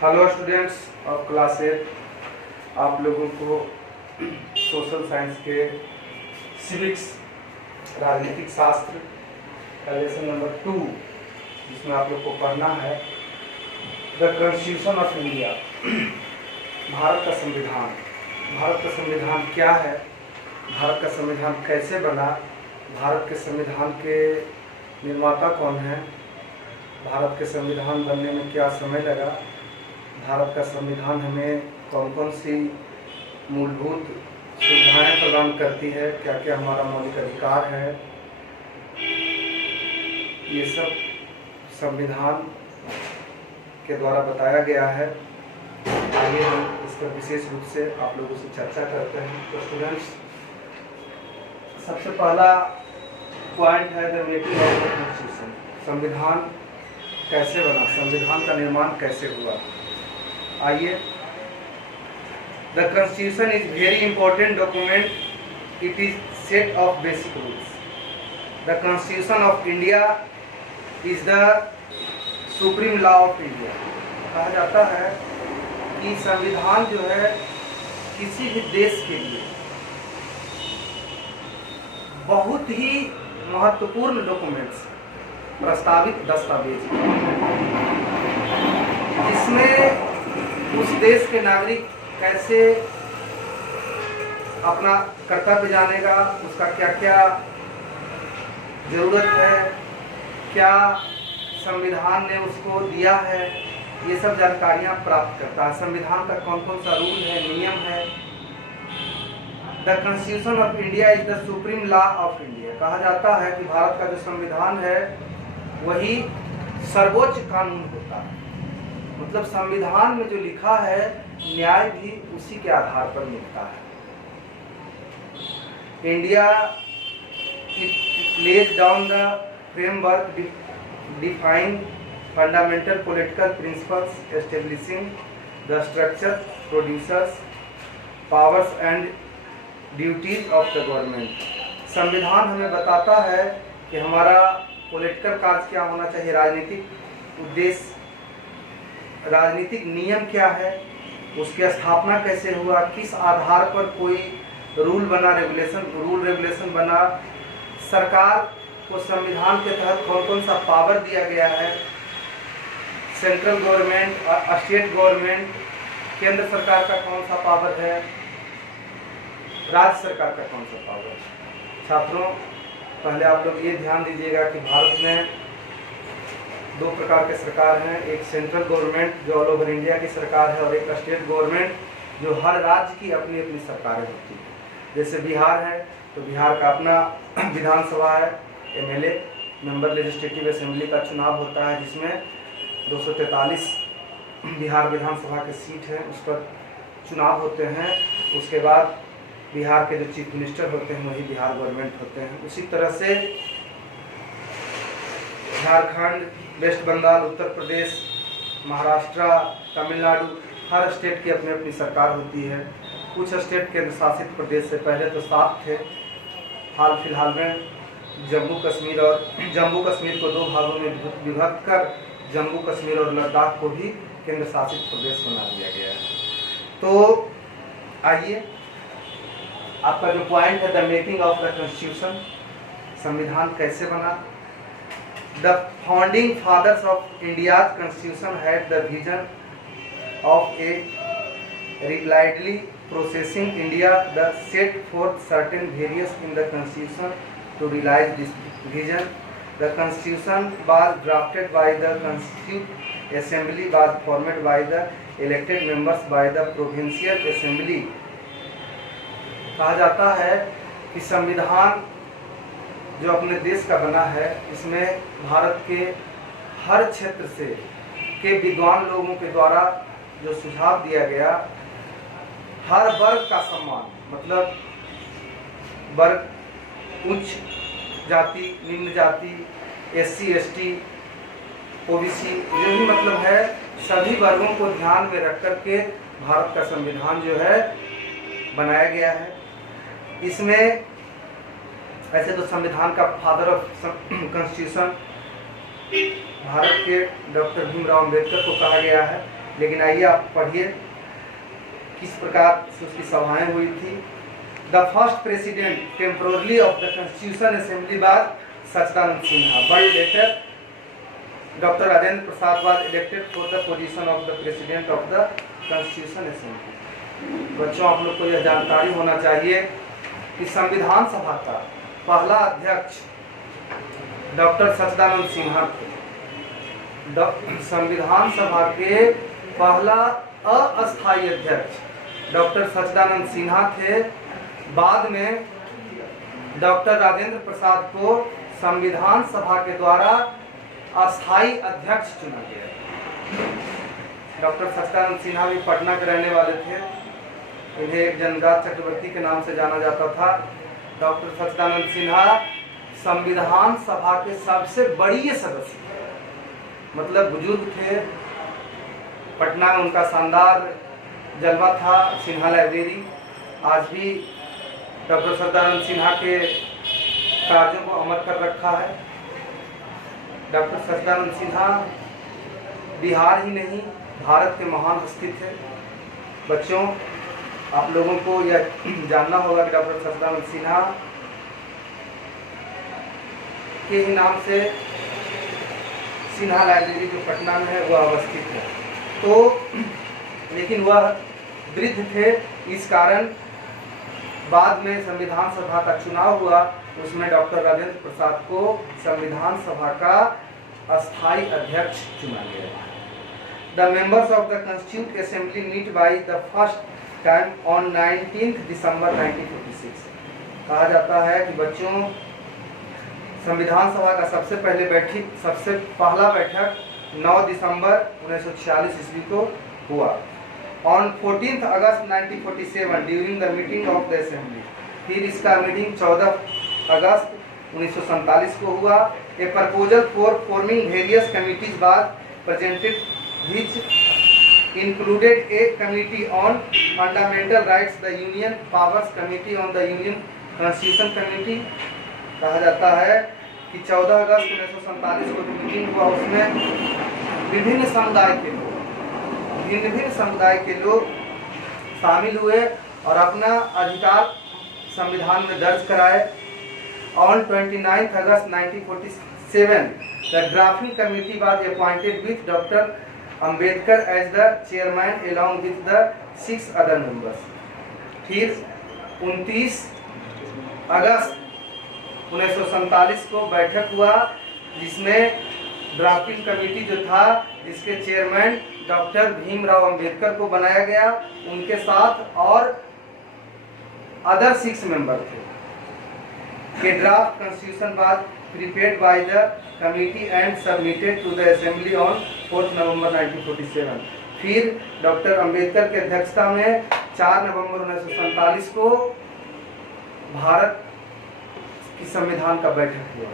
Hello students of class 8, आप लोगों को सोशल साइंस के सिविक्स राजनीतिक शास्त्र का लेसन नंबर 2 जिसमें आप लोग को पढ़ना है the constitution of India. Bharat का संविधान। भारत का संविधान क्या है, भारत का संविधान कैसे बना, भारत के संविधान के निर्माता कौन है, भारत के संविधान बनने में क्या समय लगा, भारत का संविधान हमें कौन कौन सी मूलभूत सुविधाएं प्रदान करती है, क्या क्या हमारा मौलिक अधिकार है, ये सब संविधान के द्वारा बताया गया है। आइए हम इस पर विशेष रूप से आप लोगों से चर्चा करते हैं। तो स्टूडेंट्स, सबसे पहला पॉइंट है the making of the constitution. संविधान कैसे बना, संविधान का निर्माण कैसे हुआ। आइए, the constitution is very important document, it is set of basic rules. The constitution of India is the supreme law of India. कहा जाता है कि संविधान जो है किसी भी देश के लिए बहुत ही महत्वपूर्ण डॉक्यूमेंट्स, प्रस्तावित दस्तावेज, इसमें उस देश के नागरिक कैसे अपना कर्तव्य जानेगा, उसका क्या क्या जरूरत है, क्या संविधान ने उसको दिया है, ये सब जानकारियां प्राप्त करता है। संविधान का कौन कौन सा रूल है, नियम है। The constitution of India is the supreme law of India. कहा जाता है कि भारत का जो संविधान है वही सर्वोच्च कानून होता है। मतलब संविधान में जो लिखा है न्याय भी उसी के आधार पर मिलता है। India lays down the framework define fundamental political principles establishing the structure, producers, powers and duties of the government. संविधान हमें बताता है कि हमारा पॉलिटिकल कार्य क्या होना चाहिए, राजनीतिक उद्देश्य, राजनीतिक नियम क्या है, उसकी स्थापना कैसे हुआ, किस आधार पर कोई रूल बना, रेगुलेशन बना, सरकार को संविधान के तहत कौन कौन सा पावर दिया गया है, सेंट्रल गवर्नमेंट, स्टेट गवर्नमेंट, केंद्र सरकार का कौन सा पावर है, राज्य सरकार का कौन सा पावर है। छात्रों, पहले आप लोग ये ध्यान दीजिएगा कि भारत में दो प्रकार के सरकार हैं। एक सेंट्रल गवर्नमेंट जो ऑल ओवर इंडिया की सरकार है, और एक स्टेट गवर्नमेंट जो हर राज्य की अपनी अपनी सरकारें होती हैं। जैसे बिहार है तो बिहार का अपना विधानसभा है, एमएलए मेंबर लेजिस्लेटिव असेंबली का चुनाव होता है, जिसमें 243 बिहार विधानसभा के सीट हैं, उस पर चुनाव होते हैं। उसके बाद बिहार के जो चीफ मिनिस्टर होते हैं वही बिहार गवर्नमेंट होते हैं। उसी तरह से झारखंड, वेस्ट बंगाल, उत्तर प्रदेश, महाराष्ट्र, तमिलनाडु, हर स्टेट की अपनी अपनी सरकार होती है। कुछ स्टेट केंद्र शासित प्रदेश से पहले तो 7 थे, हाल फिलहाल में जम्मू कश्मीर को 2 भागों में विभक्त कर जम्मू कश्मीर और लद्दाख को भी केंद्र शासित प्रदेश बना दिया गया है। तो आइए, आपका जो पॉइंट है the making of the constitution, संविधान कैसे बना। The founding fathers of India's constitution had the vision of a reliably processing India. They set forth certain various in the constitution to realize this vision. The constitution was drafted by the Constituent Assembly, was formed by the elected members by the Provincial Assembly. कहा जाता है कि संविधान जो अपने देश का बना है, इसमें भारत के हर क्षेत्र से के विद्वान लोगों के द्वारा जो सुझाव दिया गया, हर वर्ग का सम्मान, मतलब वर्ग उच्च जाति, निम्न जाति, SC ST OBC, जो भी मतलब है, सभी वर्गों को ध्यान में रख करके भारत का संविधान जो है बनाया गया है। इसमें ऐसे तो संविधान का फादर ऑफ कॉन्स्टिट्यूशन भारत के डॉक्टर भीमराव अम्बेडकर को कहा गया है, लेकिन आइए आप पढ़िए किस प्रकार से उसकी सभाएं हुई थी। The first president temporarily of the constitution assembly was Sachchidanand Sinha, but later doctor Rajendra Prasad was elected for the position of the president of the constitution assembly. बच्चों, आप लोग को यह जानकारी होना चाहिए कि संविधान सभा का पहला अध्यक्ष डॉक्टर सच्चिदानंद सिन्हा थे। संविधान सभा के पहला अस्थायी अध्यक्ष डॉक्टर सच्चिदानंद सिन्हा थे। बाद में डॉक्टर राजेंद्र प्रसाद को संविधान सभा के द्वारा अस्थायी अध्यक्ष चुना गया। डॉक्टर सच्चिदानंद सिन्हा भी पटना के रहने वाले थे। इन्हें एक जनगात चक्रवर्ती के नाम से जाना जाता था। डॉक्टर सच्चिदानंद सिन्हा संविधान सभा के सबसे बड़ी सदस्य, मतलब बुजुर्ग थे। पटना में उनका शानदार जलवा था, सिन्हा लाइब्रेरी। आज भी डॉक्टर सच्चिदानंद सिन्हा के कार्यों को अमर कर रखा है। डॉक्टर सच्चिदानंद सिन्हा बिहार ही नहीं भारत के महान हस्ती थे। बच्चों, आप लोगों को यह जानना होगा कि डॉक्टर सच्चिदानंद सिन्हा के ही नाम से सिन्हा लाइब्रेरी जो पटना में है वह अवस्थित है। तो लेकिन वह वृद्ध थे, इस कारण बाद में संविधान सभा का चुनाव हुआ, उसमें डॉक्टर राजेंद्र प्रसाद को संविधान सभा का अस्थायी अध्यक्ष चुना गया। The members of the constituent assembly meet by the first time on 19 December 1946। कहा जाता है कि बच्चों, संविधान सभा का सबसे पहला बैठक 9 दिसंबर 1946 ईस्वी को हुआ। On 14 August 1947 during the meeting of the assembly. फिर इसका मीटिंग 14 अगस्त 1947 को हुआ। ए proposal for forming various committees was presented which included A committee on fundamental rights, the union powers committee on the union constitution committee. कहा जाता है कि 14 अगस्त 1947 को जो मीटिंग हुआ उसमें विभिन्न समुदाय के लोग शामिल हुए और अपना अधिकार संविधान में दर्ज कराए। On 29 August 1947 the drafting committee was appointed with doctor Ambedkar as the chairman along with the 6 other members। फिर 29 अगस्त 1947 को बैठक हुआ जिसमें ड्राफ्टिंग कमेटी जो था, जिसके चेयरमैन डॉक्टर भीमराव अंबेडकर को बनाया गया, उनके साथ और अदर 6 मेंबर थे। के draft constitution was prepared by the committee and submitted to the assembly on 4 November 1947। फिर डॉक्टर अंबेडकर की अध्यक्षता में 4 नवंबर 1947 को भारत की संविधान का बैठक हुआ।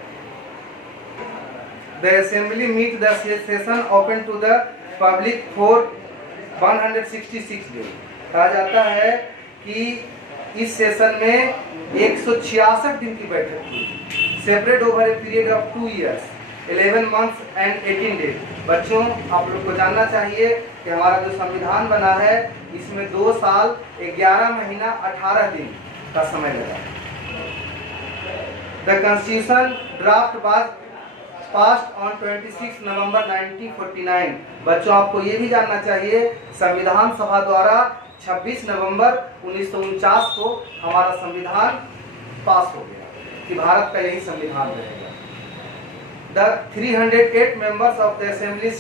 The assembly meet the session open to the public for 166 days। कहा जाता है कि इस सेशन में 166 दिन की बैठक हुई, separate over a period of 2 years, 11 months and 18 days। बच्चों, आप लोग को जानना चाहिए कि हमारा जो संविधान बना है इसमें 2 साल 11 महीना 18 दिन का समय लगा। The Constitution draft was passed on 26 नवंबर 1949। बच्चों, आपको ये भी जानना चाहिए संविधान सभा द्वारा 26 नवंबर 1949 को हमारा संविधान पास हो गया कि भारत का यही संविधान रहेगा। The 308 members of the assembly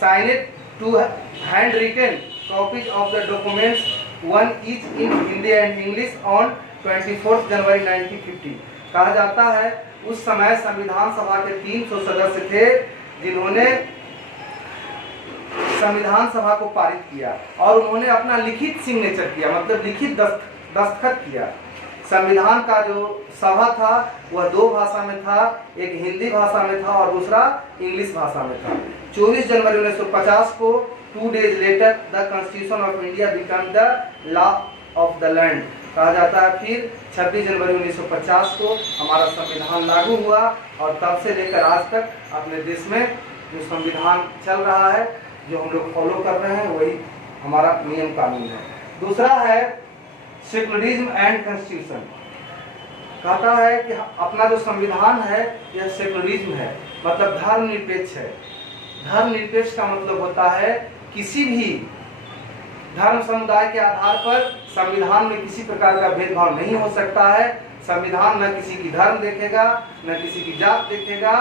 signed 2 handwritten copies of the documents, one each in Hindi and English on 24 जनवरी 1950। कहा जाता है उस समय संविधान सभा के 300 सदस्य थे जिन्होंने संविधान सभा को पारित किया और उन्होंने अपना लिखित सिग्नेचर किया, मतलब लिखित दस्तखत किया। संविधान का जो सभा था वह 2 भाषा में था, एक हिंदी भाषा में था और दूसरा इंग्लिश भाषा में था। 24 जनवरी 1950 को 2 days later the constitution of India become the law of the land. कहा जाता है फिर 26 जनवरी 1950 को हमारा संविधान लागू हुआ और तब से लेकर आज तक अपने देश में जो संविधान चल रहा है जो हम लोग फॉलो कर रहे हैं वही हमारा नियम कानून है। दूसरा है सेकुलरिज्म एंड कॉन्स्टिट्यूशन। कहता है कि अपना जो संविधान है यह सेकुलरिज्म है, मतलब धर्मनिरपेक्ष है। धर्मनिरपेक्ष का मतलब होता है किसी भी धर्म समुदाय के आधार पर संविधान में किसी प्रकार का भेदभाव नहीं हो सकता है। संविधान न किसी की धर्म देखेगा, न किसी की जात देखेगा,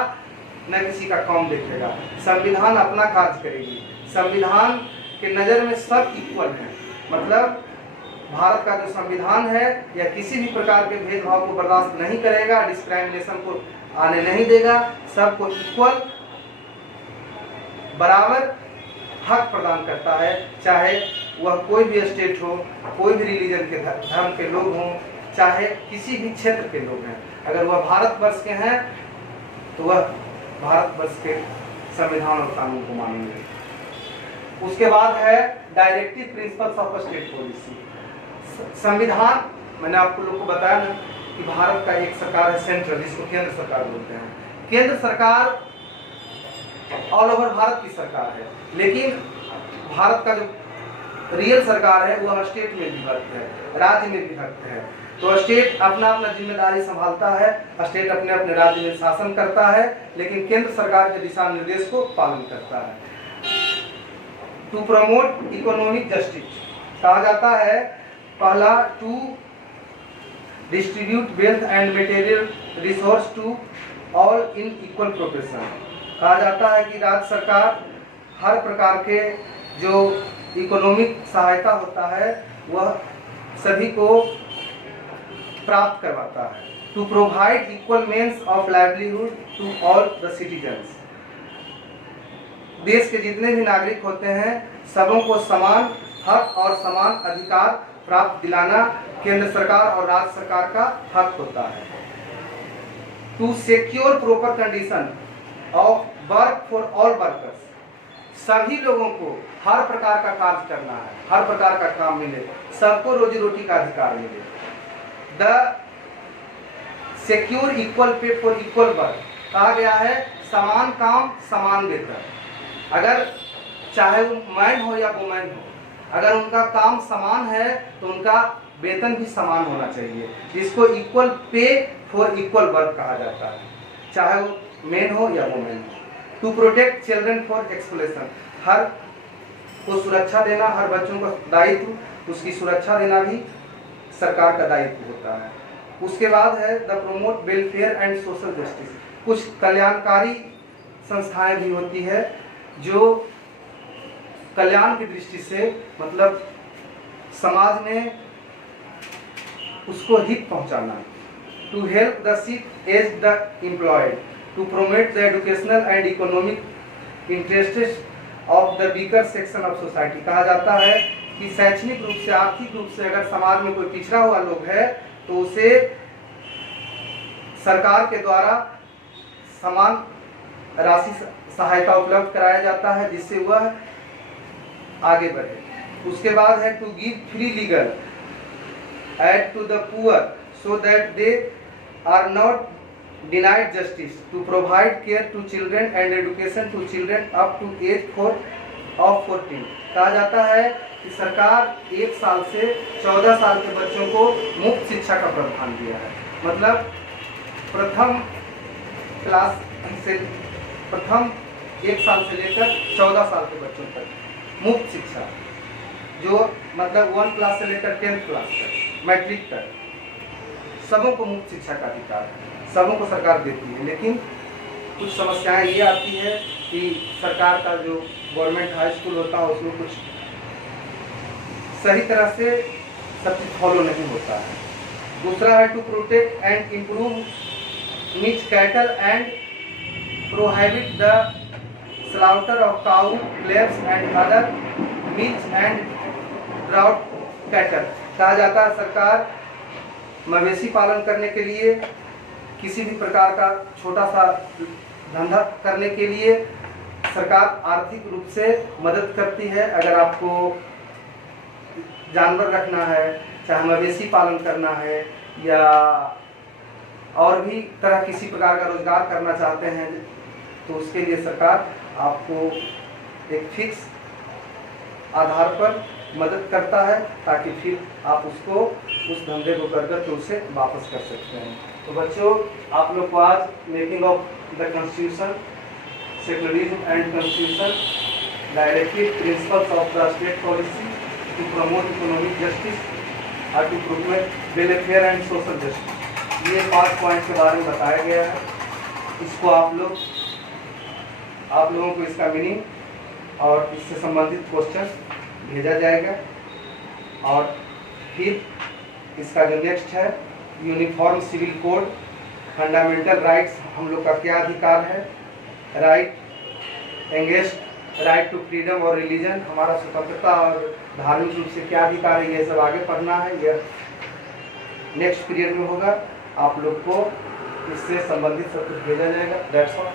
न किसी का कौम देखेगा। संविधान अपना कार्य करेगी। संविधान के नज़र में सब इक्वल हैं, मतलब भारत का जो संविधान है यह किसी भी प्रकार के भेदभाव को बर्दाश्त नहीं करेगा, डिस्क्रिमिनेशन को आने नहीं देगा, सबको इक्वल बराबर हक प्रदान करता है, चाहे वह कोई भी स्टेट हो, कोई भी रिलीजन के धर्म के लोग हों, चाहे किसी भी क्षेत्र के लोग हैं। अगर वह भारतवर्ष के हैं तो वह भारतवर्ष के संविधान और कानून को मानेंगे। उसके बाद है directive principles of state policy. संविधान, मैंने आपको लोग को बताया ना कि भारत का एक सरकार है सेंट्रल, जिसको केंद्र सरकार बोलते हैं। केंद्र सरकार ऑल ओवर भारत की सरकार है, लेकिन भारत का जो रियल सरकार है वह स्टेट में विभक्त है, राज्य में विभक्त है। तो स्टेट अपना अपना जिम्मेदारी संभालता है, स्टेट अपने अपने राज्य में शासन करता है, लेकिन केंद्र सरकार के दिशा निर्देश को पालन करता है। टू प्रमोट इकोनॉमिक जस्टिस कहा जाता है, पहला to distribute wealth and material resource to all in equal proportion. कहा जाता है कि राज्य सरकार हर प्रकार के जो इकोनॉमिक सहायता होता है वह सभी को प्राप्त करवाता है। To provide equal means of livelihood to all the citizens. देश के जितने भी नागरिक होते हैं सबों को समान हक और समान अधिकार प्राप्त दिलाना केंद्र सरकार और राज्य सरकार का हक होता है। To secure proper condition of work for all workers. सभी लोगों को हर प्रकार का कार्य करना है, हर प्रकार का काम मिले, सबको रोजी रोटी का अधिकार मिले। The secure equal pay for equal work. कहा गया है समान काम समान वेतन। अगर चाहे वो मैन हो या वुमेन हो, अगर उनका काम समान है तो उनका वेतन भी समान होना चाहिए, जिसको equal pay for equal work कहा जाता है, चाहे वो मेन हो या वुमेन हो। To protect children for exploitation. हर को सुरक्षा देना, हर बच्चों का दायित्व, उसकी सुरक्षा देना भी सरकार का दायित्व होता है। उसके बाद है the promote welfare and social justice. कुछ कल्याणकारी संस्थाएं भी होती है जो कल्याण की दृष्टि से, मतलब समाज में उसको हित पहुंचाना। To help the sick as the employed. To promote the educational and economic interests of the weaker section of society. कहा जाता है कि शैक्षणिक रूप से, आर्थिक रूप से अगर समाज में कोई पिछड़ा हुआ लोग है तो उसे सरकार के द्वारा समान राशि सहायता उपलब्ध कराया जाता है, जिससे वह आगे बढ़े। उसके बाद है to give free legal aid to the poor so that they are not denied justice. To provide care to children and education to children up to age 14। कहा जाता है कि सरकार 1 साल से 14 साल के बच्चों को मुफ्त शिक्षा का प्रावधान दिया है। मतलब प्रथम क्लास से, प्रथम 1 साल से लेकर 14 साल के बच्चों तक मुफ्त शिक्षा, जो मतलब 1 क्लास से लेकर 10th क्लास तक, मैट्रिक तक, सबों को मुफ्त शिक्षा का अधिकार है, सबों को सरकार देती है। लेकिन कुछ समस्याएं ये आती है कि सरकार का जो गवर्नमेंट हाई स्कूल होता है उसमें कुछ सही तरह से सब चीज फॉलो नहीं होता है। दूसरा है टू प्रोटेक्ट एंड इम्प्रूव निच cattle and prohibit the slaughter of cow, lambs and other meat and drought cattle। कहा जाता है सरकार मवेशी पालन करने के लिए, किसी भी प्रकार का छोटा सा धंधा करने के लिए सरकार आर्थिक रूप से मदद करती है। अगर आपको जानवर रखना है, चाहे मवेशी पालन करना है या और भी तरह किसी प्रकार का रोजगार करना चाहते हैं, तो उसके लिए सरकार आपको एक फिक्स आधार पर मदद करता है, ताकि फिर आप उसको उस धंधे को कर के उसे वापस कर सकते हैं। तो बच्चों, आप लोग को आज making of the constitution, secularism and constitution, directive principles of the state policy to promote economic justice और to promote welfare and social justice, ये 5 पॉइंट के बारे में बताया गया है। इसको आप लोगों को इसका मीनिंग और इससे संबंधित क्वेश्चन भेजा जाएगा। और फिर इसका जो नेक्स्ट है, uniform civil code, fundamental rights, हम लोग का क्या अधिकार है, right against, right to freedom और रिलीजन, हमारा स्वतंत्रता और धार्मिक रूप से क्या अधिकार है, ये सब आगे पढ़ना है। यह नेक्स्ट पीरियड में होगा। आप लोग को इससे संबंधित सब कुछ भेजा जाएगा। That's all.